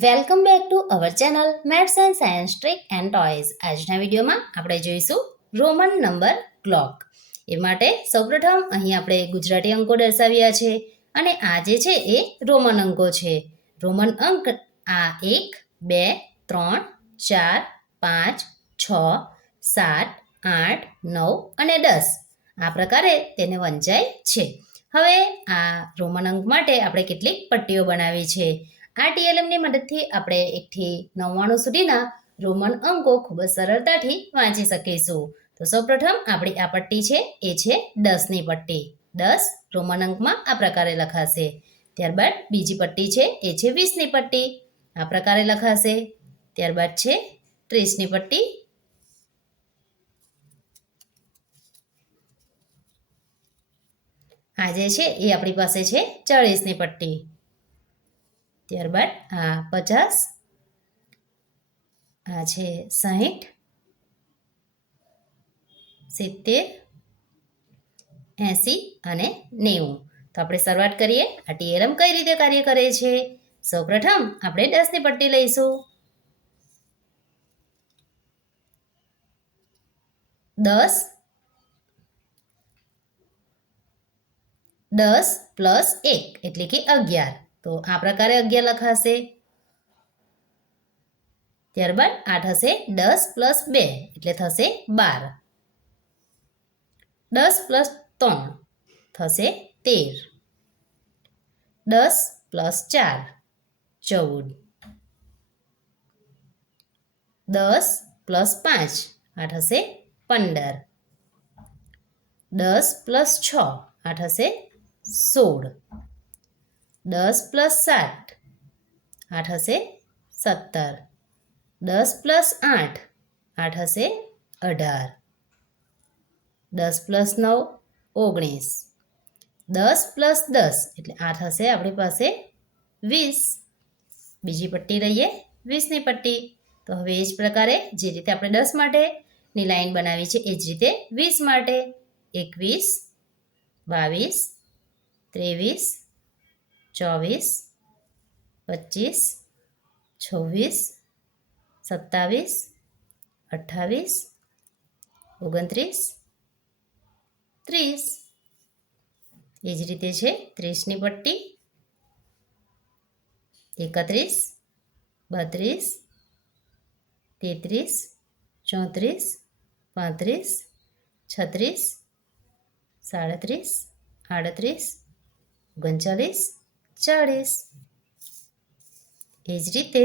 Welcome back to our channel maths and science trick and toys. આજના વિડીયોમાં આપણે જોઈશું રોમન નંબર ક્લોક. એ માટે સૌપ્રથમ અહીં આપણે ગુજરાતી અંકો દર્શાવ્યા છે અને આ જે છે એ રોમન અંકો છે. રોમન અંક આ 1, 2, 3, 4, 5, 6, 7, 8, 9 અને 10 આ પ્રકારે તેને વંચાય છે. હવે આ રોમન અંક માટે આપણે કેટલીક પટ્ટીઓ બનાવી છે. આ ટીએલએમની મદદથી આપણે 1 થી 99 સુધીના રોમન અંકો ખૂબ જ સરળતાથી વાંચી શકીશું. તો સૌપ્રથમ આપણી આ પટ્ટી છે એ છે 10ની પટ્ટી. 10 રોમન અંકમાં આ પ્રકારે લખાશે. ત્યારબાદ બીજી પટ્ટી છે એ છે 20ની પટ્ટી, આ પ્રકારે લખાશે. ત્યારબાદ છે 30ની પટ્ટી, આ જે છે એ આપણી પાસે છે 40ની પટ્ટી. ત્યારબાદ આ 50, આ છે 60, 70, 80 અને 90. તો આપણે શરૂઆત કરીએ. આ ટીએલએમ કઈ રીતે કાર્ય કરે છે. સૌપ્રથમ આપણે 10ની પટ્ટી લઈશું. 10 પ્લસ 1 એટલે કે 11. તો આ પ્રકારે 11 લખાશે. ત્યારબાદ આ થશે 10 પ્લસ 2 એટલે થશે 12. 10 પ્લસ 3 થશે 13. 10 પ્લસ 4 14. 10 પ્લસ 5 આ થશે 15. 10 પ્લસ 6 આ થશે 16. 10 પ્લસ 7 આ થશે 17. 10 પ્લસ 8 આ થશે 18. 10 પ્લસ 9 19. 10 પ્લસ 10 એટલે આ થશે આપણી પાસે 20. બીજી પટ્ટી લઈએ 20ની પટ્ટી. તો હવે એ જ પ્રકારે જે રીતે આપણે 10 માટેની લાઈન બનાવી છે એ જ રીતે 20 માટે 21, 22, 23, 24, 25, 26, 27, 28, 29, 30. એ જ રીતે છે 30ની પટ્ટી 31, 32, 33, 34, 35, 36, 37, 38, 39, 40. એ જ રીતે